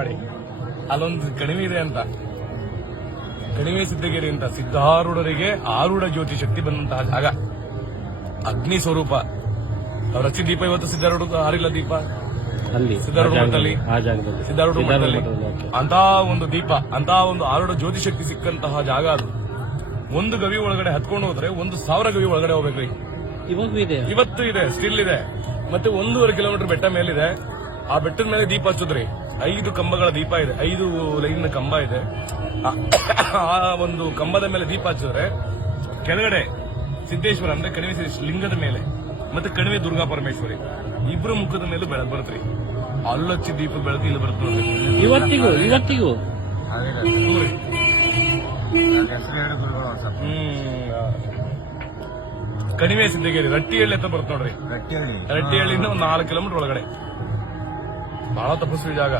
ಮಾಡಿ ಅಲ್ಲೊಂದು ಕಣಿವೆ ಇದೆ ಅಂತ, ಕಣಿವೆ ಸಿದ್ದಗಿರಿ ಅಂತ, ಸಿದ್ಧಾರೂಢರಿಗೆ ಆರೂಢ ಜ್ಯೋತಿ ಶಕ್ತಿ ಬಂದಂತಹ ಜಾಗ, ಅಗ್ನಿ ಸ್ವರೂಪ. ಅವ್ರ ಹಚ್ಚಿ ದೀಪ ಇವತ್ತು ಸಿದ್ಧಾರೂಢ ಆರಿಲ್ಲ ದೀಪ ಅಲ್ಲಿ ಸಿದ್ಧಾರೂಢ ಮಠದಲ್ಲಿ, ಸಿದ್ಧಾರೂಢ ಮಠದಲ್ಲಿ ಅಂತ ಒಂದು ದೀಪ, ಅಂತ ಒಂದು ಆರೂಢ ಜ್ಯೋತಿ ಶಕ್ತಿ ಸಿಕ್ಕಂತಹ ಜಾಗ ಅದು. ಒಂದು ಗವಿ ಒಳಗಡೆ ಹತ್ಕೊಂಡು ಹೋದ್ರೆ 1,000 ಗವಿ ಒಳಗಡೆ ಹೋಗ್ಬೇಕ್ರಿ. ಇವತ್ತು ಇದೆ, ಸ್ಟಿಲ್ ಇದೆ. ಮತ್ತೆ 1.5 ಕಿಲೋಮೀಟರ್ ಬೆಟ್ಟ ಮೇಲಿದೆ. ಆ ಬೆಟ್ಟದ ಮೇಲೆ ದೀಪ ಹಚ್ಚೋದ್ರಿ. 5 ಕಂಬಗಳ ದೀಪ ಇದೆ, 5 ಲೈನ್ ಕಂಬ ಇದೆ. ಆ ಒಂದು ಕಂಬದ ಮೇಲೆ ದೀಪ ಹಚ್ಚಿದ್ರೆ ಕೆಳಗಡೆ ಸಿದ್ದೇಶ್ವರ ಅಂದ್ರೆ ಕಣಿವೆ ಲಿಂಗದ ಮೇಲೆ, ಮತ್ತೆ ಕಣಿವೆ ದುರ್ಗಾ ಪರಮೇಶ್ವರಿ ಇಬ್ರು ಮುಖದ ಮೇಲೂ ಬೆಳಕು ಬರುತ್ತ್ರಿ. ಅಲ್ಲೊಚ್ಚಿ ದೀಪ ಬೆಳಕು ಇಲ್ಲಿ ಬರುತ್ತೆ ನೋಡ್ರಿ. ಇವತ್ತಿಗೂ ಕಣಿವೆ ಸಿದ್ದಗಿರಿ ರಟ್ಟಿಹಳ್ಳಿ ಅಂತ ಬರುತ್ತೆ ನೋಡ್ರಿ. ರಟ್ಟಿಹಳ್ಳಿಯಿಂದ ಒಂದು 4 ಕಿಲೋಮೀಟರ್ ಒಳಗಡೆ. ಬಹಳ ತಪಸ್ವಿ ಜಾಗ.